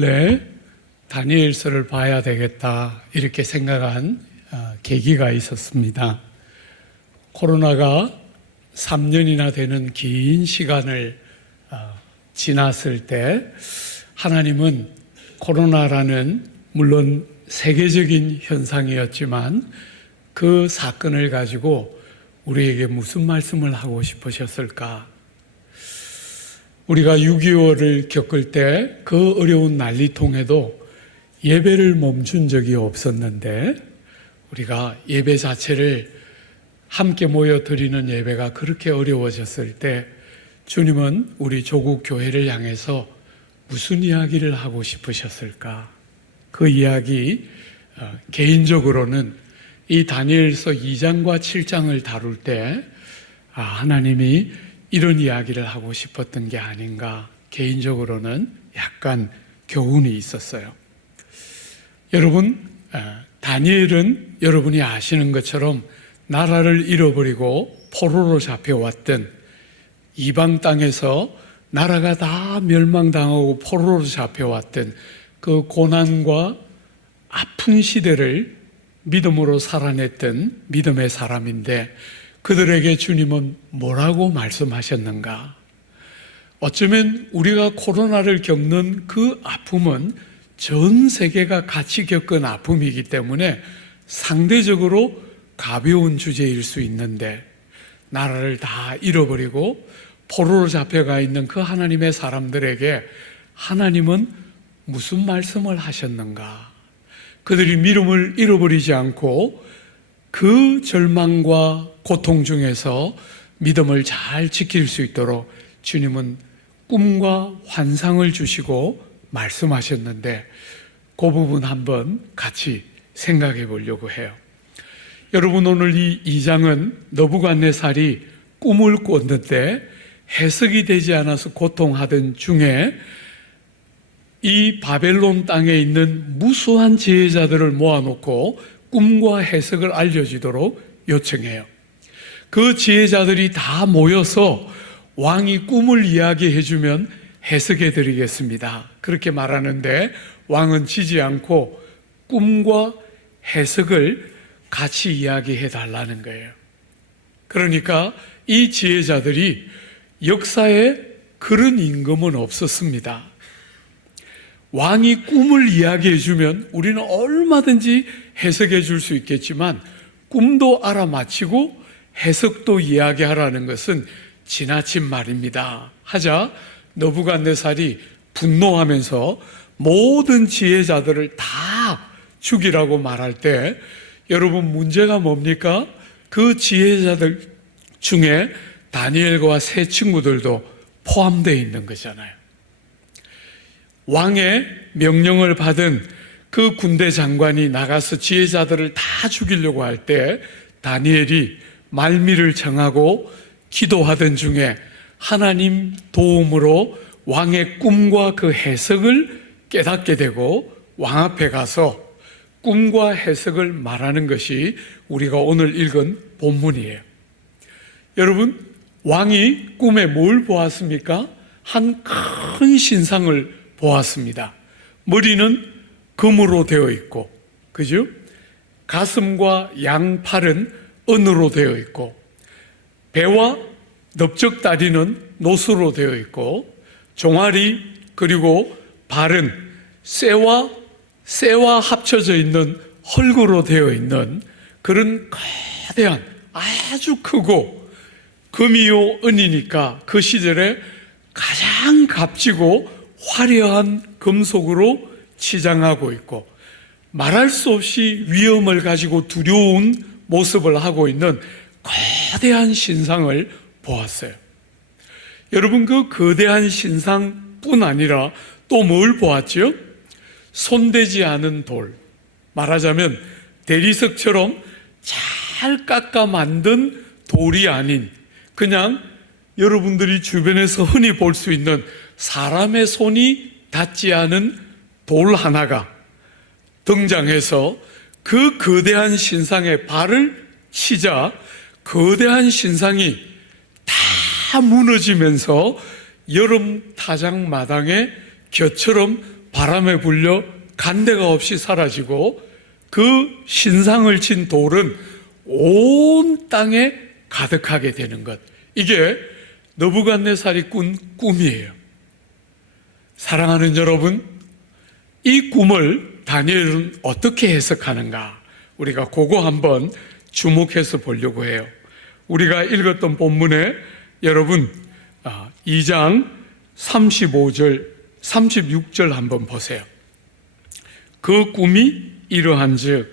근래 다니엘서를 봐야 되겠다 이렇게 생각한 계기가 있었습니다. 코로나가 3년이나 되는 긴 시간을 지났을 때 하나님은 코로나라는 물론 세계적인 현상이었지만 그 사건을 가지고 우리에게 무슨 말씀을 하고 싶으셨을까? 우리가 6.25를 겪을 때 그 어려운 난리통에도 예배를 멈춘 적이 없었는데 우리가 예배 자체를 함께 모여 드리는 예배가 그렇게 어려워졌을 때 주님은 우리 조국 교회를 향해서 무슨 이야기를 하고 싶으셨을까? 그 이야기 개인적으로는 이 다니엘서 2장과 7장을 다룰 때 하나님이 이런 이야기를 하고 싶었던 게 아닌가 개인적으로는 약간 교훈이 있었어요. 여러분, 다니엘은 여러분이 아시는 것처럼 나라를 잃어버리고 포로로 잡혀왔던 이방 땅에서 나라가 다 멸망당하고 포로로 잡혀왔던 그 고난과 아픈 시대를 믿음으로 살아냈던 믿음의 사람인데 그들에게 주님은 뭐라고 말씀하셨는가? 어쩌면 우리가 코로나를 겪는 그 아픔은 전 세계가 같이 겪은 아픔이기 때문에 상대적으로 가벼운 주제일 수 있는데 나라를 다 잃어버리고 포로로 잡혀가 있는 그 하나님의 사람들에게 하나님은 무슨 말씀을 하셨는가? 그들이 믿음을 잃어버리지 않고 그 절망과 고통 중에서 믿음을 잘 지킬 수 있도록 주님은 꿈과 환상을 주시고 말씀하셨는데 그 부분 한번 같이 생각해 보려고 해요. 여러분, 오늘 이 2장은 느부갓네살이 꿈을 꿨는데 해석이 되지 않아서 고통하던 중에 이 바벨론 땅에 있는 무수한 지혜자들을 모아놓고 꿈과 해석을 알려주도록 요청해요. 그 지혜자들이 다 모여서 왕이 꿈을 이야기해주면 해석해 드리겠습니다. 그렇게 말하는데 왕은 지지 않고 꿈과 해석을 같이 이야기해 달라는 거예요. 그러니까 이 지혜자들이 역사에 그런 임금은 없었습니다. 왕이 꿈을 이야기해 주면 우리는 얼마든지 해석해 줄 수 있겠지만 꿈도 알아맞히고 해석도 이야기하라는 것은 지나친 말입니다. 하자 느부갓네살이 분노하면서 모든 지혜자들을 다 죽이라고 말할 때 여러분, 문제가 뭡니까? 그 지혜자들 중에 다니엘과 세 친구들도 포함되어 있는 거잖아요. 왕의 명령을 받은 그 군대 장관이 나가서 지혜자들을 다 죽이려고 할 때 다니엘이 말미를 정하고 기도하던 중에 하나님 도움으로 왕의 꿈과 그 해석을 깨닫게 되고 왕 앞에 가서 꿈과 해석을 말하는 것이 우리가 오늘 읽은 본문이에요. 여러분, 왕이 꿈에 뭘 보았습니까? 한 큰 신상을 보았습니다. 머리는 금으로 되어 있고, 그죠? 가슴과 양팔은 은으로 되어 있고, 배와 넓적다리는 노수로 되어 있고, 종아리 그리고 발은 쇠와 합쳐져 있는 헐구로 되어 있는 그런 거대한 아주 크고 금이요 은이니까 그 시절에 가장 값지고 화려한 금속으로 치장하고 있고 말할 수 없이 위엄을 가지고 두려운 모습을 하고 있는 거대한 신상을 보았어요. 여러분, 그 거대한 신상뿐 아니라 또 뭘 보았죠? 손대지 않은 돌, 말하자면 대리석처럼 잘 깎아 만든 돌이 아닌 그냥 여러분들이 주변에서 흔히 볼 수 있는 사람의 손이 닿지 않은 돌 하나가 등장해서 그 거대한 신상에 발을 치자 거대한 신상이 다 무너지면서 여름 타작 마당에 겨처럼 바람에 불려 간데가 없이 사라지고 그 신상을 친 돌은 온 땅에 가득하게 되는 것. 이게 느부갓네살이 꾼 꿈이에요. 사랑하는 여러분, 이 꿈을 다니엘은 어떻게 해석하는가? 우리가 그거 한번 주목해서 보려고 해요. 우리가 읽었던 본문에 여러분 2장 35절 36절 한번 보세요. 그 꿈이 이러한즉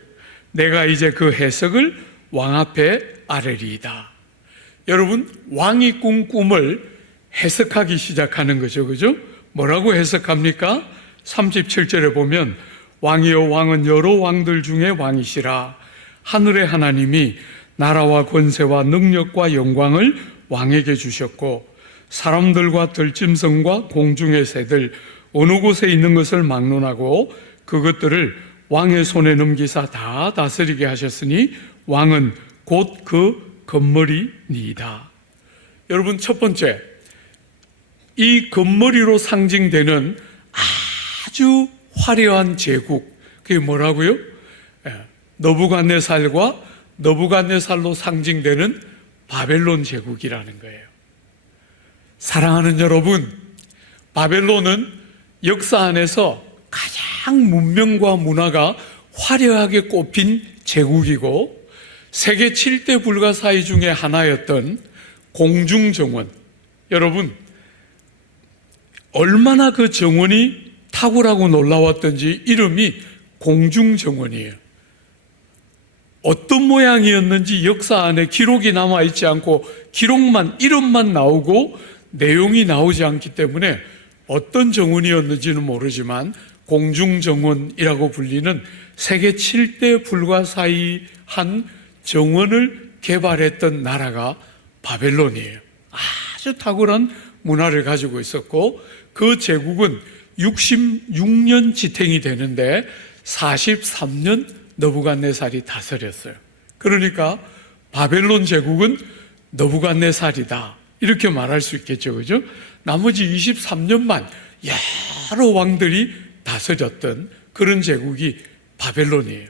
내가 이제 그 해석을 왕 앞에 아뢰리이다. 여러분, 왕이 꾼 꿈을 해석하기 시작하는 거죠. 그죠? 뭐라고 해석합니까? 37절에 보면 왕이여 왕은 여러 왕들 중에 왕이시라. 하늘의 하나님이 나라와 권세와 능력과 영광을 왕에게 주셨고 사람들과 들짐승과 공중의 새들 어느 곳에 있는 것을 막론하고 그것들을 왕의 손에 넘기사 다 다스리게 하셨으니 왕은 곧 그 금머리니이다. 여러분, 첫 번째, 이 금머리로 상징되는 아주 화려한 제국, 그게 뭐라고요? 느부갓네살과 느부갓네살로 상징되는 바벨론 제국이라는 거예요. 사랑하는 여러분, 바벨론은 역사 안에서 가장 문명과 문화가 화려하게 꼽힌 제국이고 세계 7대 불가사의 중에 하나였던 공중정원. 여러분, 얼마나 그 정원이 탁월하고 놀라웠던지 이름이 공중정원이에요. 어떤 모양이었는지 역사 안에 기록이 남아있지 않고 이름만 나오고 내용이 나오지 않기 때문에 어떤 정원이었는지는 모르지만 공중정원이라고 불리는 세계 7대 불가사의 한 정원을 개발했던 나라가 바벨론이에요. 아주 탁월한 문화를 가지고 있었고 그 제국은 66년 지탱이 되는데 43년 느부갓네살이 다스렸어요. 그러니까 바벨론 제국은 느부갓네살이다 이렇게 말할 수 있겠죠. 그죠? 나머지 23년만 여러 왕들이 다스렸던 그런 제국이 바벨론이에요.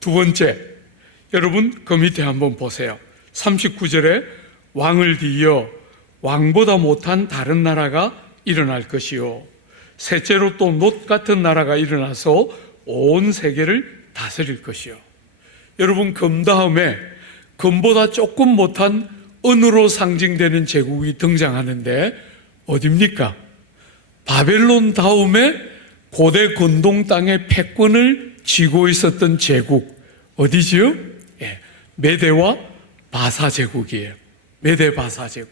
두 번째, 여러분 그 밑에 한번 보세요. 39절에 왕을 뒤이어 왕보다 못한 다른 나라가 일어날 것이요 셋째로 또 놋 같은 나라가 일어나서 온 세계를 다스릴 것이요. 여러분, 금 다음에 금보다 조금 못한 은으로 상징되는 제국이 등장하는데 어딥니까? 바벨론 다음에 고대 근동 땅의 패권을 쥐고 있었던 제국 어디지요? 메대와 바사 제국이에요. 메대 바사 제국.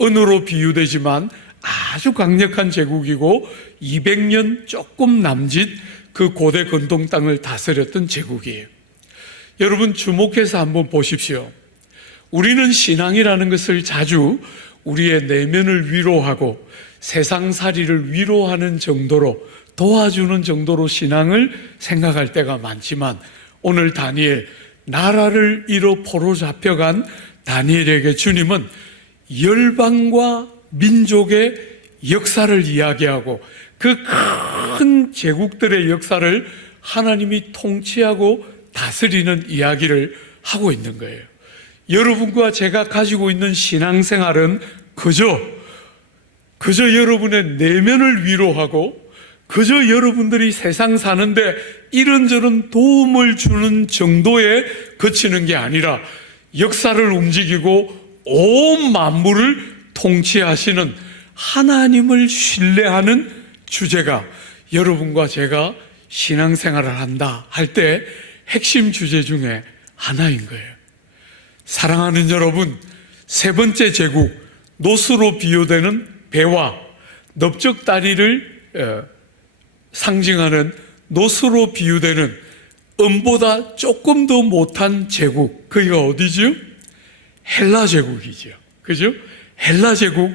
은으로 비유되지만 아주 강력한 제국이고 200년 조금 남짓 그 고대 근동 땅을 다스렸던 제국이에요. 여러분, 주목해서 한번 보십시오. 우리는 신앙이라는 것을 자주 우리의 내면을 위로하고 세상살이를 위로하는 정도로 도와주는 정도로 신앙을 생각할 때가 많지만 오늘 다니엘, 나라를 잃어 포로 잡혀간 다니엘에게 주님은 열방과 민족의 역사를 이야기하고 그 큰 제국들의 역사를 하나님이 통치하고 다스리는 이야기를 하고 있는 거예요. 여러분과 제가 가지고 있는 신앙생활은 그저 여러분의 내면을 위로하고 그저 여러분들이 세상 사는데 이런저런 도움을 주는 정도에 그치는 게 아니라 역사를 움직이고 온 만물을 통치하시는 하나님을 신뢰하는 주제가 여러분과 제가 신앙생활을 한다 할 때 핵심 주제 중에 하나인 거예요. 사랑하는 여러분, 세 번째 제국, 놋으로 비유되는 배와 넓적다리를 상징하는 놋으로 비유되는 은보다 조금 더 못한 제국, 거기가 어디죠? 헬라 제국이죠. 그죠? 헬라 제국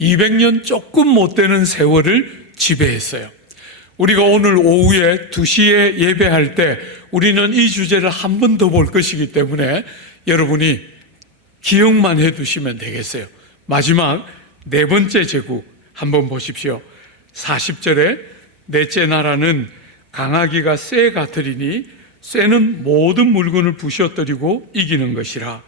200년 조금 못 되는 세월을 지배했어요. 우리가 오늘 오후에 2시에 예배할 때 우리는 이 주제를 한 번 더 볼 것이기 때문에 여러분이 기억만 해두시면 되겠어요. 마지막 네 번째 제국 한번 보십시오. 40절에 넷째 나라는 강하기가 쇠 같으리니 쇠는 모든 물건을 부셔뜨리고 이기는 것이라.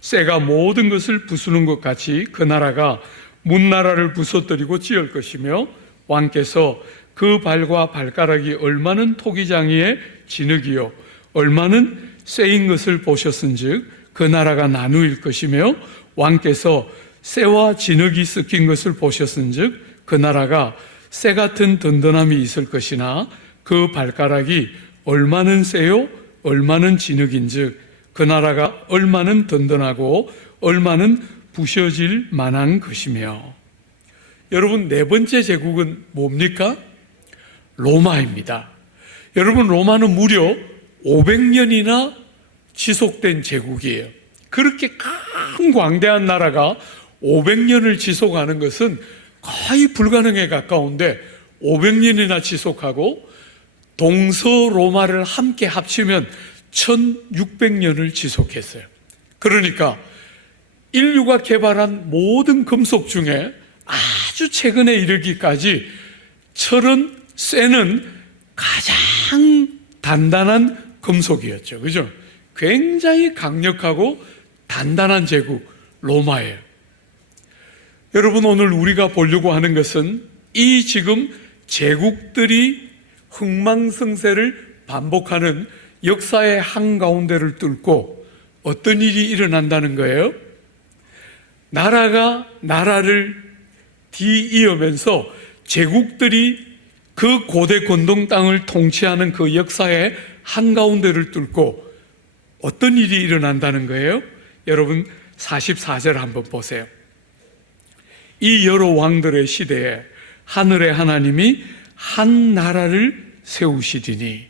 쇠가 모든 것을 부수는 것 같이 그 나라가 문나라를 부서뜨리고 찌을 것이며 왕께서 그 발과 발가락이 얼마는 토기장이에 진흙이요 얼마는 쇠인 것을 보셨은즉 그 나라가 나누일 것이며 왕께서 쇠와 진흙이 섞인 것을 보셨은즉 그 나라가 쇠 같은 든든함이 있을 것이나 그 발가락이 얼마는 쇠요 얼마는 진흙인즉 그 나라가 얼마는 든든하고 얼마는 부셔질 만한 것이며. 여러분, 네 번째 제국은 뭡니까? 로마입니다. 여러분, 로마는 무려 500년이나 지속된 제국이에요. 그렇게 큰 광대한 나라가 500년을 지속하는 것은 거의 불가능에 가까운데 500년이나 지속하고 동서로마를 함께 합치면 1600년을 지속했어요. 그러니까 인류가 개발한 모든 금속 중에 아주 최근에 이르기까지 철은, 쇠는 가장 단단한 금속이었죠. 그죠? 굉장히 강력하고 단단한 제국 로마예요. 여러분, 오늘 우리가 보려고 하는 것은 이 지금 제국들이 흥망성쇠를 반복하는 역사의 한가운데를 뚫고 어떤 일이 일어난다는 거예요? 나라가 나라를 뒤이으면서 제국들이 그 고대 건동 땅을 통치하는 그 역사의 한가운데를 뚫고 어떤 일이 일어난다는 거예요? 여러분, 44절 한번 보세요. 이 여러 왕들의 시대에 하늘의 하나님이 한 나라를 세우시리니.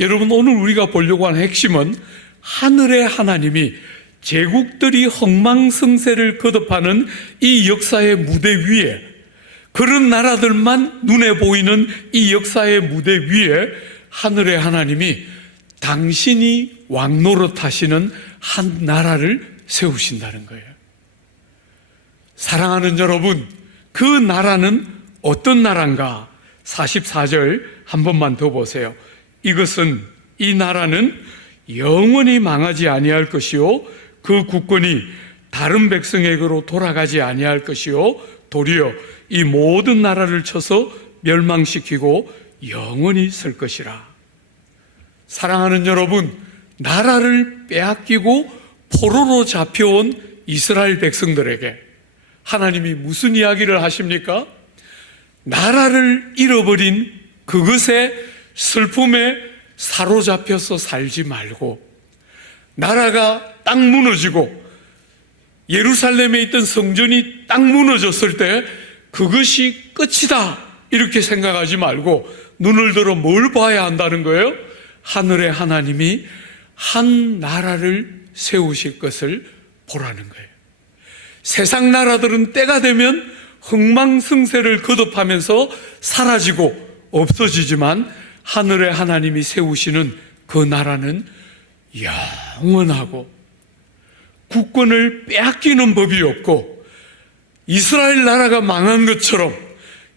여러분, 오늘 우리가 보려고 하는 핵심은 하늘의 하나님이 제국들이 흥망성쇠를 거듭하는 이 역사의 무대 위에, 그런 나라들만 눈에 보이는 이 역사의 무대 위에 하늘의 하나님이 당신이 왕노릇하시는 한 나라를 세우신다는 거예요. 사랑하는 여러분, 그 나라는 어떤 나라인가? 44절 한 번만 더 보세요. 이것은, 이 나라는 영원히 망하지 아니할 것이요 그 국권이 다른 백성에게로 돌아가지 아니할 것이요 도리어 이 모든 나라를 쳐서 멸망시키고 영원히 쓸 것이라. 사랑하는 여러분, 나라를 빼앗기고 포로로 잡혀온 이스라엘 백성들에게 하나님이 무슨 이야기를 하십니까? 나라를 잃어버린 그것의 슬픔에 사로잡혀서 살지 말고, 나라가 딱 무너지고 예루살렘에 있던 성전이 딱 무너졌을 때 그것이 끝이다 이렇게 생각하지 말고 눈을 들어 뭘 봐야 한다는 거예요? 하늘의 하나님이 한 나라를 세우실 것을 보라는 거예요. 세상 나라들은 때가 되면 흥망성쇠를 거듭하면서 사라지고 없어지지만 하늘의 하나님이 세우시는 그 나라는 영원하고 국권을 빼앗기는 법이 없고, 이스라엘 나라가 망한 것처럼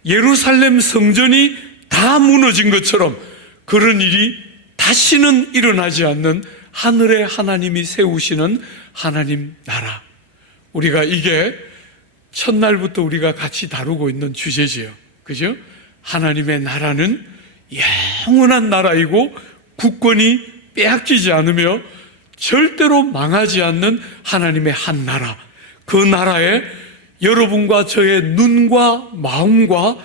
예루살렘 성전이 다 무너진 것처럼 그런 일이 다시는 일어나지 않는 하늘의 하나님이 세우시는 하나님 나라. 우리가 이게 첫날부터 우리가 같이 다루고 있는 주제지요. 그죠? 하나님의 나라는 영원한 나라이고 국권이 빼앗기지 않으며 절대로 망하지 않는 하나님의 한 나라. 그 나라에 여러분과 저의 눈과 마음과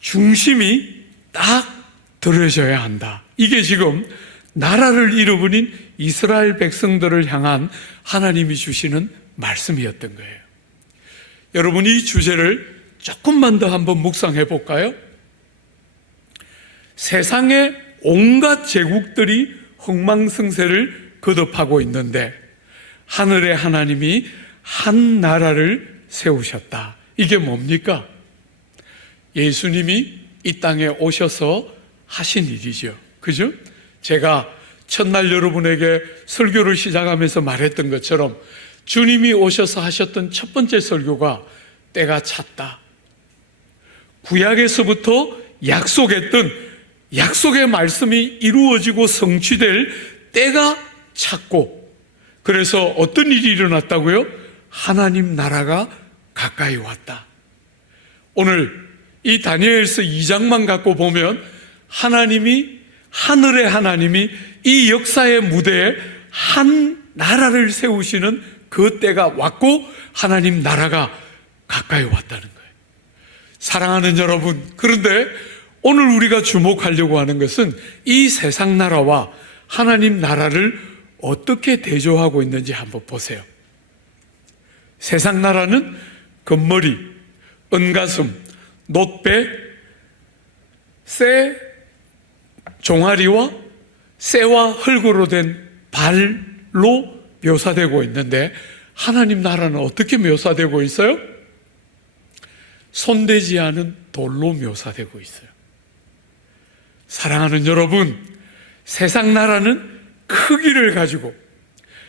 중심이 딱 들어져야 한다. 이게 지금 나라를 잃어버린 이스라엘 백성들을 향한 하나님이 주시는 말씀이었던 거예요. 여러분, 이 주제를 조금만 더 한번 묵상해 볼까요? 세상의 온갖 제국들이 흥망성쇠를 거듭하고 있는데 하늘의 하나님이 한 나라를 세우셨다. 이게 뭡니까? 예수님이 이 땅에 오셔서 하신 일이죠. 그죠? 제가 첫날 여러분에게 설교를 시작하면서 말했던 것처럼 주님이 오셔서 하셨던 첫 번째 설교가 때가 찼다. 구약에서부터 약속했던 약속의 말씀이 이루어지고 성취될 때가 찼고, 그래서 어떤 일이 일어났다고요? 하나님 나라가 가까이 왔다. 오늘 이 다니엘서 2장만 갖고 보면 하늘의 하나님이 이 역사의 무대에 한 나라를 세우시는 그 때가 왔고, 하나님 나라가 가까이 왔다는 거예요. 사랑하는 여러분, 그런데 오늘 우리가 주목하려고 하는 것은 이 세상 나라와 하나님 나라를 어떻게 대조하고 있는지 한번 보세요. 세상 나라는 금머리, 은가슴, 놋배, 쇠 종아리와 쇠와 흙으로 된 발로 묘사되고 있는데, 하나님 나라는 어떻게 묘사되고 있어요? 손대지 않은 돌로 묘사되고 있어요. 사랑하는 여러분, 세상 나라는 크기를 가지고,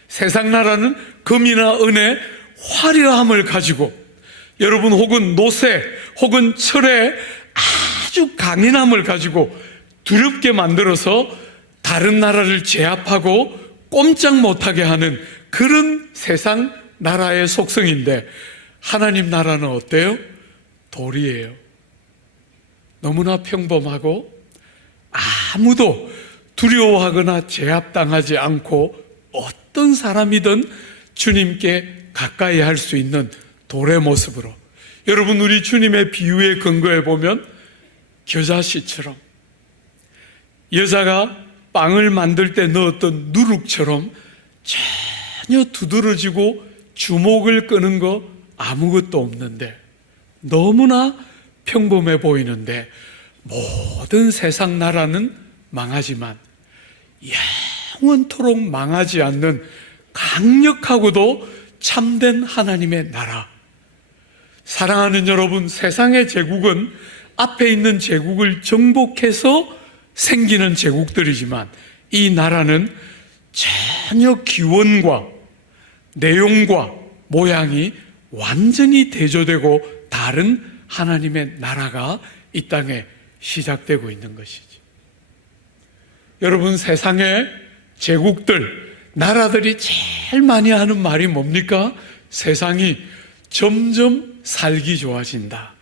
세상 나라는 금이나 은의 화려함을 가지고, 여러분 혹은 노새 혹은 철의 아주 강인함을 가지고 두렵게 만들어서 다른 나라를 제압하고 꼼짝 못하게 하는 그런 세상 나라의 속성인데, 하나님 나라는 어때요? 돌이에요. 너무나 평범하고 아무도 두려워하거나 제압당하지 않고 어떤 사람이든 주님께 가까이 할 수 있는 돌의 모습으로, 여러분 우리 주님의 비유에 근거해 보면 겨자씨처럼, 여자가 빵을 만들 때 넣었던 누룩처럼 전혀 두드러지고 주목을 끄는 거 아무것도 없는데, 너무나 평범해 보이는데, 모든 세상 나라는 망하지만 영원토록 망하지 않는 강력하고도 참된 하나님의 나라. 사랑하는 여러분, 세상의 제국은 앞에 있는 제국을 정복해서 생기는 제국들이지만, 이 나라는 전혀 기원과 내용과 모양이 완전히 대조되고 다른 하나님의 나라가 이 땅에 시작되고 있는 것이지. 여러분, 세상의 제국들, 나라들이 제일 많이 하는 말이 뭡니까? 세상이 점점 살기 좋아진다.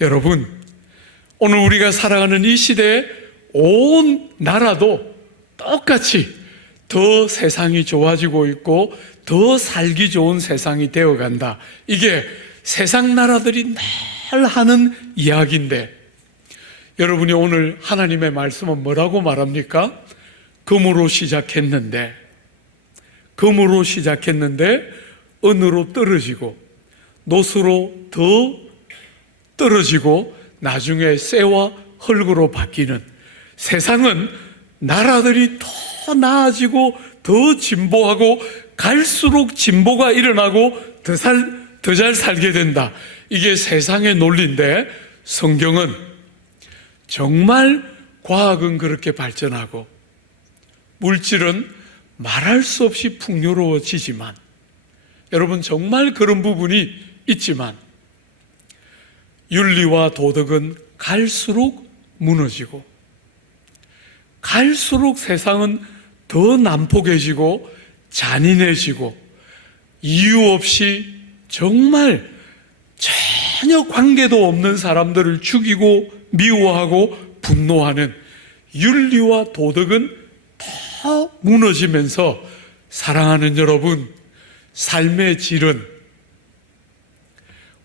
여러분, 오늘 우리가 살아가는 이 시대에 온 나라도 똑같이 더 세상이 좋아지고 있고 더 살기 좋은 세상이 되어간다. 이게 세상 나라들이 늘 하는 이야기인데, 여러분이 오늘 하나님의 말씀은 뭐라고 말합니까? 금으로 시작했는데 은으로 떨어지고 놋으로 더 떨어지고 나중에 쇠와 흙으로 바뀌는, 세상은 나라들이 더 나아지고 더 진보하고 갈수록 진보가 일어나고 더 잘 살게 된다. 이게 세상의 논리인데, 성경은 정말 과학은 그렇게 발전하고 물질은 말할 수 없이 풍요로워지지만, 여러분 정말 그런 부분이 있지만, 윤리와 도덕은 갈수록 무너지고 갈수록 세상은 더 난폭해지고 잔인해지고 이유 없이 정말 전혀 관계도 없는 사람들을 죽이고 미워하고 분노하는 윤리와 도덕은 더 무너지면서, 사랑하는 여러분, 삶의 질은,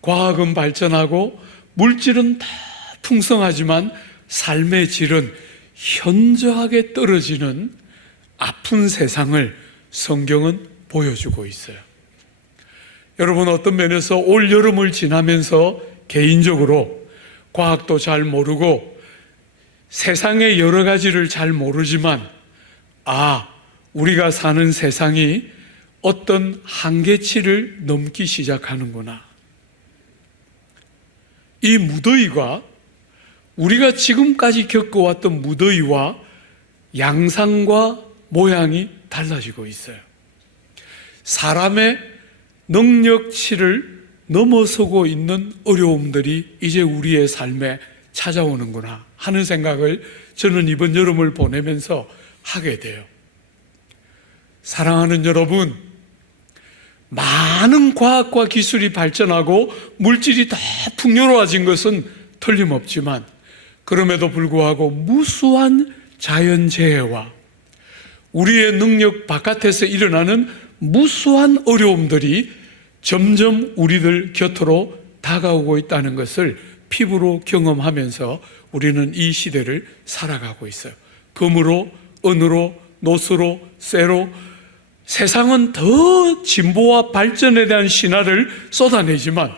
과학은 발전하고 물질은 다 풍성하지만 삶의 질은 현저하게 떨어지는 아픈 세상을 성경은 보여주고 있어요. 여러분, 어떤 면에서 올 여름을 지나면서 개인적으로 과학도 잘 모르고 세상의 여러 가지를 잘 모르지만, 우리가 사는 세상이 어떤 한계치를 넘기 시작하는구나. 이 무더위가, 우리가 지금까지 겪어왔던 무더위와 양상과 모양이 달라지고 있어요. 사람의 능력치를 넘어서고 있는 어려움들이 이제 우리의 삶에 찾아오는구나 하는 생각을 저는 이번 여름을 보내면서 하게 돼요. 사랑하는 여러분, 많은 과학과 기술이 발전하고 물질이 더 풍요로워진 것은 틀림없지만, 그럼에도 불구하고 무수한 자연재해와 우리의 능력 바깥에서 일어나는 무수한 어려움들이 점점 우리들 곁으로 다가오고 있다는 것을 피부로 경험하면서 우리는 이 시대를 살아가고 있어요. 금으로, 은으로, 노스로, 쇠로 세상은 더 진보와 발전에 대한 신화를 쏟아내지만,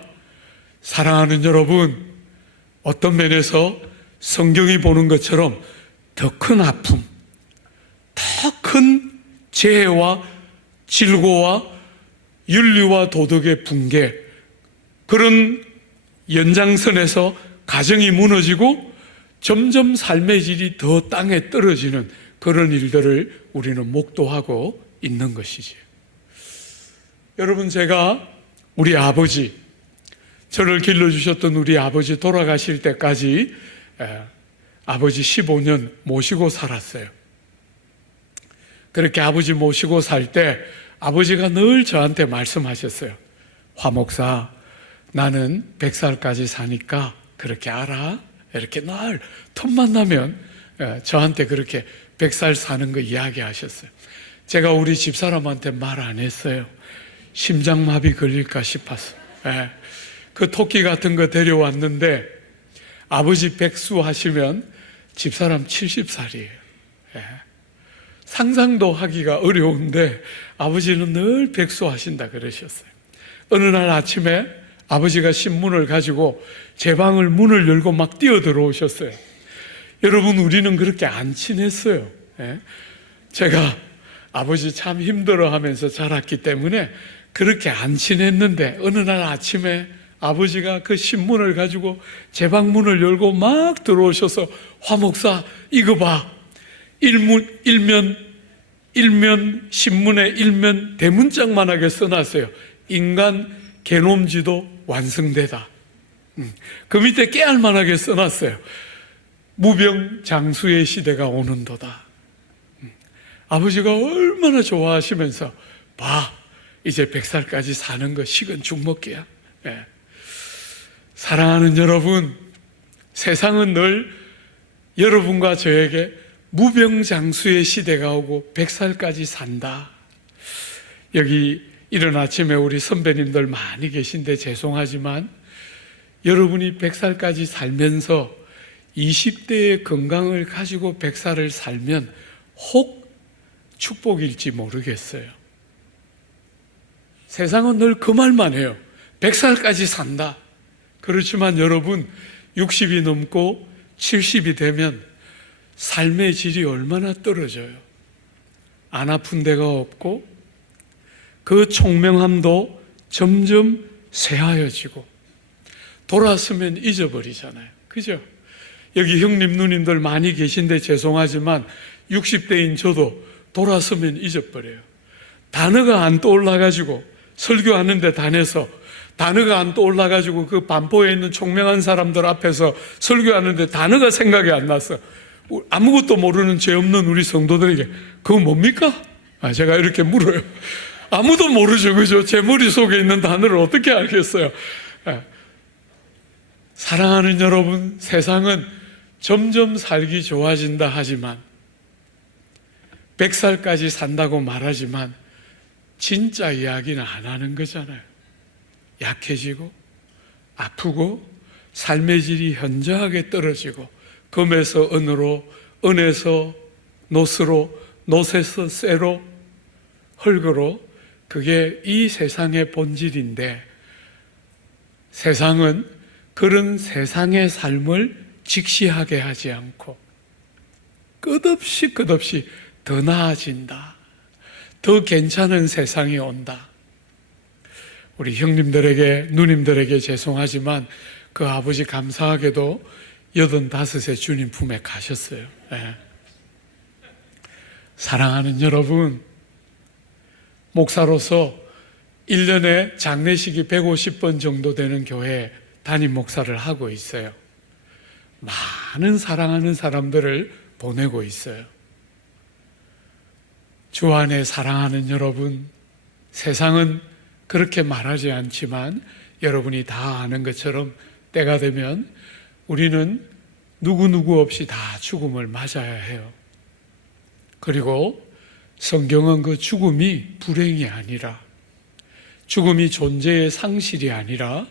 사랑하는 여러분, 어떤 면에서 성경이 보는 것처럼 더 큰 아픔, 더 큰 재해와 질고와 윤리와 도덕의 붕괴, 그런 연장선에서 가정이 무너지고 점점 삶의 질이 더 땅에 떨어지는 그런 일들을 우리는 목도하고 있는 것이지요. 여러분, 제가 우리 아버지, 저를 길러주셨던 우리 아버지 돌아가실 때까지 아버지 15년 모시고 살았어요. 그렇게 아버지 모시고 살 때 아버지가 늘 저한테 말씀하셨어요. 화 목사, 나는 100살까지 사니까 그렇게 알아? 이렇게 늘 틈만 나면 저한테 그렇게 100살 사는 거 이야기하셨어요. 제가 우리 집사람한테 말 안 했어요. 심장마비 걸릴까 싶어서. 그 토끼 같은 거 데려왔는데 아버지 백수 하시면 집사람 70살이에요. 상상도 하기가 어려운데 아버지는 늘 백수 하신다 그러셨어요. 어느 날 아침에 아버지가 신문을 가지고 제 방을 문을 열고 막 뛰어 들어오셨어요. 여러분, 우리는 그렇게 안 친했어요. 제가 아버지 참 힘들어하면서 자랐기 때문에 그렇게 안 친했는데 어느 날 아침에 아버지가 그 신문을 가지고 제 방 문을 열고 막 들어오셔서, 화 목사 이거 봐, 일면 신문에 일면 대문짝만하게 써놨어요. 인간 게놈지도 완성되다. 그 밑에 깨알만하게 써놨어요. 무병장수의 시대가 오는도다. 아버지가 얼마나 좋아하시면서, 봐, 이제 100살까지 사는 거 식은 죽 먹기야. 사랑하는 여러분, 세상은 늘 여러분과 저에게 무병장수의 시대가 오고 100살까지 산다. 여기 이른 아침에 우리 선배님들 많이 계신데 죄송하지만 여러분이 100살까지 살면서 20대의 건강을 가지고 100살을 살면 혹 축복일지 모르겠어요. 세상은 늘 그 말만 해요. 100살까지 산다. 그렇지만 여러분, 60이 넘고 70이 되면 삶의 질이 얼마나 떨어져요. 안 아픈 데가 없고 그 총명함도 점점 쇠하여지고 돌아서면 잊어버리잖아요. 그죠? 여기 형님 누님들 많이 계신데 죄송하지만 60대인 저도 돌아서면 잊어버려요. 단어가 안 떠올라가지고 설교하는데 단에서 단어가 안 떠올라가지고 그 반포에 있는 총명한 사람들 앞에서 설교하는데 단어가 생각이 안 났어. 아무것도 모르는 죄 없는 우리 성도들에게 그거 뭡니까? 제가 이렇게 물어요. 아무도 모르죠, 그죠? 제 머릿속에 있는 단어를 어떻게 알겠어요? 사랑하는 여러분, 세상은 점점 살기 좋아진다 하지만 100살까지 산다고 말하지만 진짜 이야기는 안 하는 거잖아요. 약해지고 아프고 삶의 질이 현저하게 떨어지고 금에서 은으로, 은에서 노스로, 노스에서 쇠로, 흙으로, 그게 이 세상의 본질인데 세상은 그런 세상의 삶을 직시하게 하지 않고 끝없이 더 나아진다. 더 괜찮은 세상이 온다. 우리 형님들에게, 누님들에게 죄송하지만 그 아버지 감사하게도 85세 주님 품에 가셨어요. 사랑하는 여러분, 목사로서 1년에 장례식이 150번 정도 되는 교회 담임 목사를 하고 있어요. 많은 사랑하는 사람들을 보내고 있어요. 주 안에 사랑하는 여러분, 세상은 그렇게 말하지 않지만 여러분이 다 아는 것처럼 때가 되면 우리는 누구누구 없이 다 죽음을 맞아야 해요. 그리고 성경은 그 죽음이 불행이 아니라, 죽음이 존재의 상실이 아니라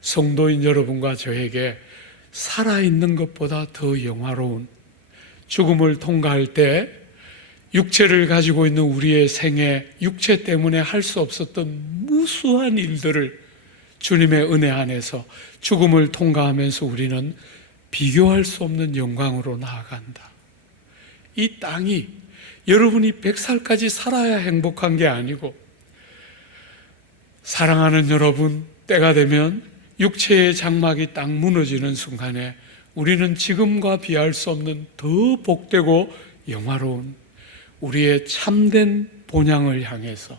성도인 여러분과 저에게 살아있는 것보다 더 영화로운, 죽음을 통과할 때 육체를 가지고 있는 우리의 생애, 육체 때문에 할 수 없었던 무수한 일들을 주님의 은혜 안에서 죽음을 통과하면서 우리는 비교할 수 없는 영광으로 나아간다. 이 땅이 여러분이 100살까지 살아야 행복한 게 아니고, 사랑하는 여러분, 때가 되면 육체의 장막이 딱 무너지는 순간에 우리는 지금과 비할 수 없는 더 복되고 영화로운 우리의 참된 본향을 향해서,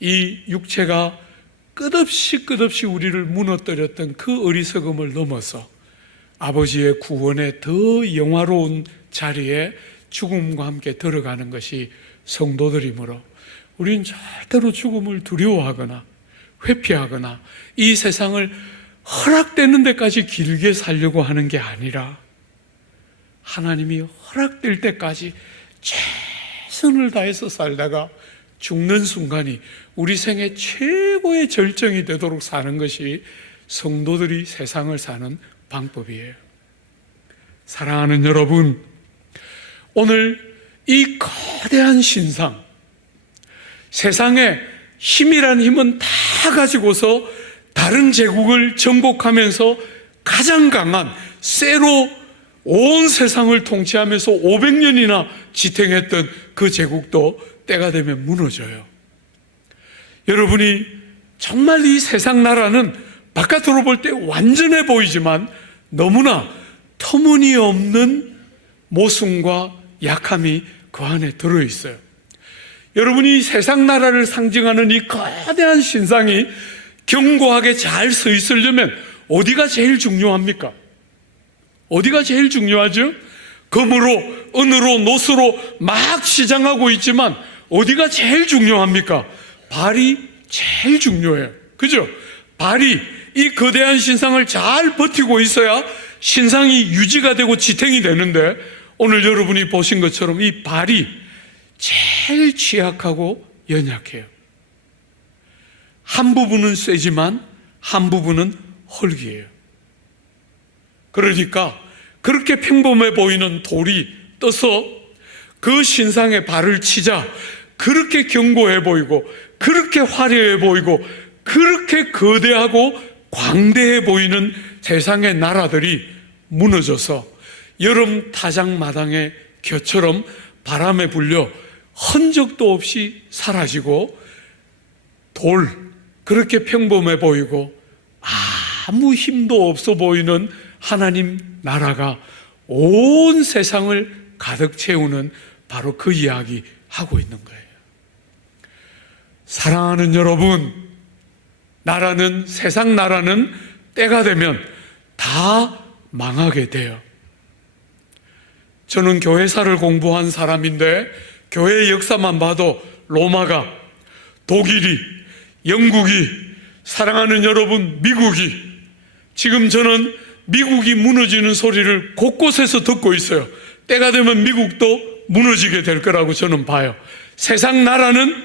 이 육체가 끝없이 우리를 무너뜨렸던 그 어리석음을 넘어서 아버지의 구원의 더 영화로운 자리에 죽음과 함께 들어가는 것이 성도들이므로, 우리는 절대로 죽음을 두려워하거나 회피하거나 이 세상을 허락되는 데까지 길게 살려고 하는 게 아니라, 하나님이 허락될 때까지 최선을 다해서 살다가 죽는 순간이 우리 생애 최고의 절정이 되도록 사는 것이 성도들이 세상을 사는 방법이에요. 사랑하는 여러분, 오늘 이 거대한 신상, 세상에 힘이란 힘은 다 가지고서 다른 제국을 정복하면서 가장 강한 쇠로 온 세상을 통치하면서 500년이나 지탱했던 그 제국도 때가 되면 무너져요. 여러분이 정말 이 세상 나라는 바깥으로 볼 때 완전해 보이지만 너무나 터무니없는 모순과 약함이 그 안에 들어있어요. 여러분이 세상 나라를 상징하는 이 거대한 신상이 견고하게 잘 서 있으려면 어디가 제일 중요합니까? 어디가 제일 중요하죠? 금으로, 은으로, 노수로 막 시장하고 있지만 어디가 제일 중요합니까? 발이 제일 중요해요. 그죠? 발이 이 거대한 신상을 잘 버티고 있어야 신상이 유지가 되고 지탱이 되는데, 오늘 여러분이 보신 것처럼 이 발이 제일 취약하고 연약해요. 한 부분은 세지만 한 부분은 헐기예요. 그러니까 그렇게 평범해 보이는 돌이 떠서 그 신상에 발을 치자 그렇게 견고해 보이고, 그렇게 화려해 보이고, 그렇게 거대하고 광대해 보이는 세상의 나라들이 무너져서 여름 타작마당의 겨처럼 바람에 불려 흔적도 없이 사라지고, 돌, 그렇게 평범해 보이고 아무 힘도 없어 보이는 하나님 나라가 온 세상을 가득 채우는 바로 그 이야기 하고 있는 거예요. 사랑하는 여러분, 나라는, 세상 나라는 때가 되면 다 망하게 돼요. 저는 교회사를 공부한 사람인데 교회의 역사만 봐도 로마가, 독일이, 영국이, 사랑하는 여러분, 미국이, 지금 저는 미국이 무너지는 소리를 곳곳에서 듣고 있어요. 때가 되면 미국도 무너지게 될 거라고 저는 봐요. 세상 나라는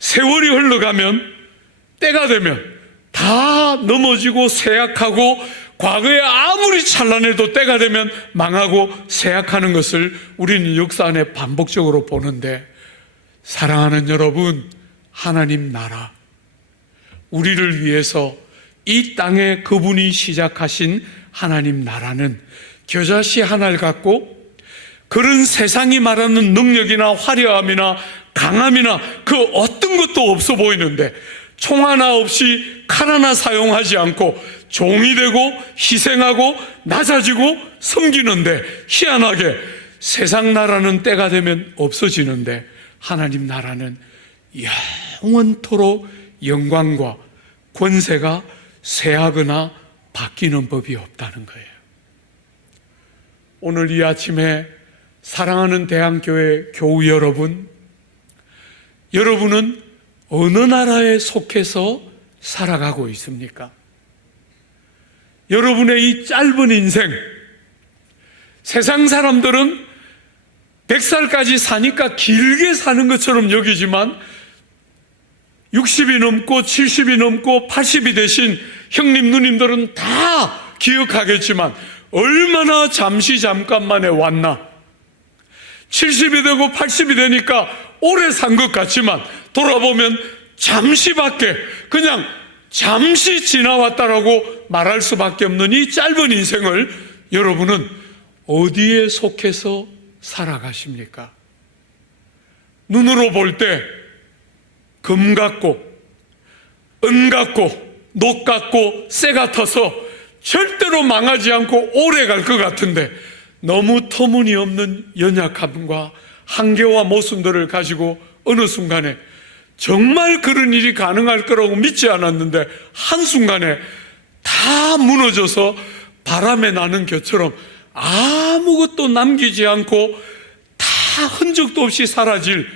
세월이 흘러가면, 때가 되면 다 넘어지고 쇠약하고, 과거에 아무리 찬란해도 때가 되면 망하고 쇠약하는 것을 우리는 역사 안에 반복적으로 보는데, 사랑하는 여러분, 하나님 나라, 우리를 위해서 이 땅에 그분이 시작하신 하나님 나라는 겨자씨 하나를 갖고 그런 세상이 말하는 능력이나 화려함이나 강함이나 그 어떤 것도 없어 보이는데, 총 하나 없이 칼 하나 사용하지 않고 종이 되고 희생하고 낮아지고 섬기는데, 희한하게 세상 나라는 때가 되면 없어지는데 하나님 나라는 영원토록 영광과 권세가 쇠하거나 바뀌는 법이 없다는 거예요. 오늘 이 아침에 사랑하는 대한교회 교우 여러분, 여러분은 어느 나라에 속해서 살아가고 있습니까? 여러분의 이 짧은 인생, 세상 사람들은 100살까지 사니까 길게 사는 것처럼 여기지만 60이 넘고 70이 넘고 80이 되신 형님 누님들은 다 기억하겠지만 얼마나 잠깐만에 왔나. 70이 되고 80이 되니까 오래 산 것 같지만 돌아보면 잠시밖에, 그냥 잠시 지나왔다라고 말할 수밖에 없는 이 짧은 인생을 여러분은 어디에 속해서 살아가십니까? 눈으로 볼 때 금 같고 은 같고 녹 같고 쇠 같아서 절대로 망하지 않고 오래 갈 것 같은데, 너무 터무니없는 연약함과 한계와 모순들을 가지고 어느 순간에 정말 그런 일이 가능할 거라고 믿지 않았는데 한순간에 다 무너져서 바람에 나는 겨처럼 아무것도 남기지 않고 다 흔적도 없이 사라질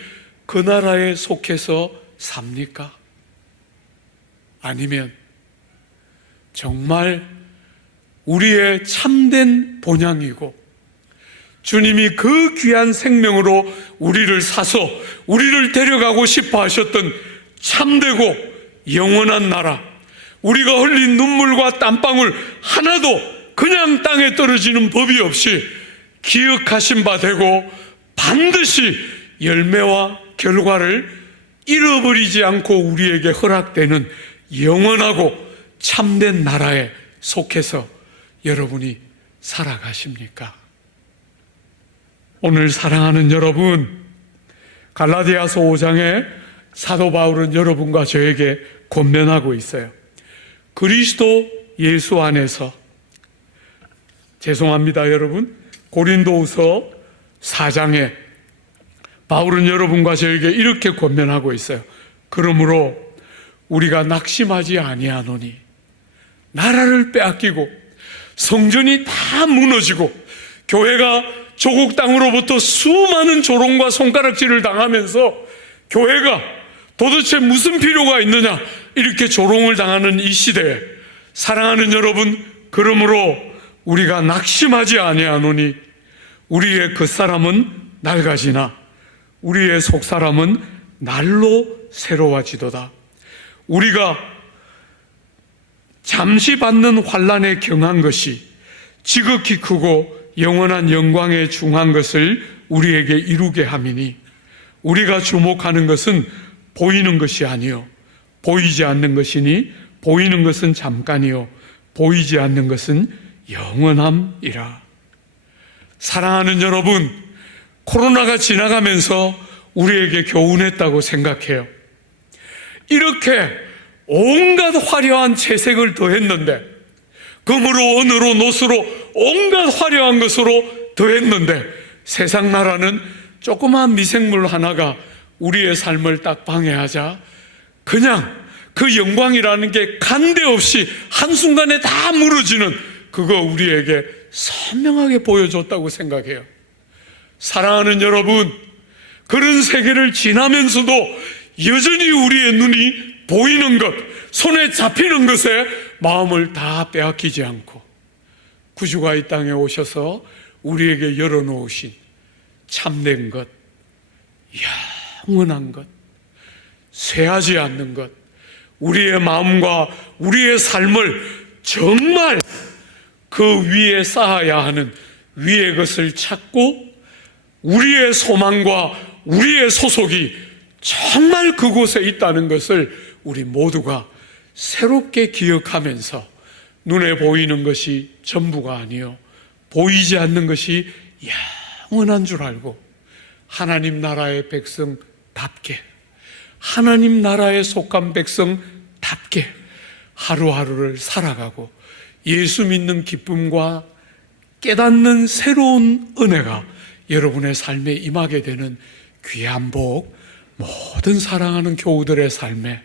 그 나라에 속해서 삽니까? 아니면 정말 우리의 참된 본향이고 주님이 그 귀한 생명으로 우리를 사서 우리를 데려가고 싶어 하셨던 참되고 영원한 나라, 우리가 흘린 눈물과 땀방울 하나도 그냥 땅에 떨어지는 법이 없이 기억하신 바 되고 반드시 열매와 결과를 잃어버리지 않고 우리에게 허락되는 영원하고 참된 나라에 속해서 여러분이 살아가십니까? 오늘 사랑하는 여러분, 갈라디아서 5장에 사도 바울은 여러분과 저에게 권면하고 있어요. 그리스도 예수 안에서, 죄송합니다 여러분, 고린도후서 4장에 바울은 여러분과 저에게 이렇게 권면하고 있어요. 그러므로 우리가 낙심하지 아니하노니, 나라를 빼앗기고 성전이 다 무너지고 교회가 조국 땅으로부터 수많은 조롱과 손가락질을 당하면서 교회가 도대체 무슨 필요가 있느냐 이렇게 조롱을 당하는 이 시대에, 사랑하는 여러분, 그러므로 우리가 낙심하지 아니하노니 우리의 겉사람은 낡아지나 우리의 속사람은 날로 새로워지도다. 우리가 잠시 받는 환난에 경한 것이 지극히 크고 영원한 영광에 중한 것을 우리에게 이루게 함이니, 우리가 주목하는 것은 보이는 것이 아니요 보이지 않는 것이니 보이는 것은 잠깐이요 보이지 않는 것은 영원함이라. 사랑하는 여러분, 코로나가 지나가면서 우리에게 교훈했다고 생각해요. 이렇게 온갖 화려한 채색을 더했는데, 금으로 은으로 노수로 온갖 화려한 것으로 더했는데, 세상 나라는 조그마한 미생물 하나가 우리의 삶을 딱 방해하자 그냥 그 영광이라는 게 간데없이 한순간에 다 무너지는, 그거 우리에게 선명하게 보여줬다고 생각해요. 사랑하는 여러분, 그런 세계를 지나면서도 여전히 우리의 눈이 보이는 것, 손에 잡히는 것에 마음을 다 빼앗기지 않고 구주가 이 땅에 오셔서 우리에게 열어놓으신 참된 것, 영원한 것, 쇠하지 않는 것, 우리의 마음과 우리의 삶을 정말 그 위에 쌓아야 하는 위의 것을 찾고 우리의 소망과 우리의 소속이 정말 그곳에 있다는 것을 우리 모두가 새롭게 기억하면서 눈에 보이는 것이 전부가 아니요 보이지 않는 것이 영원한 줄 알고 하나님 나라의 백성답게, 하나님 나라에 속한 백성답게 하루하루를 살아가고 예수 믿는 기쁨과 깨닫는 새로운 은혜가 여러분의 삶에 임하게 되는 귀한 복, 모든 사랑하는 교우들의 삶에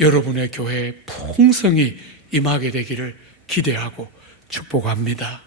여러분의 교회에 풍성히 임하게 되기를 기대하고 축복합니다.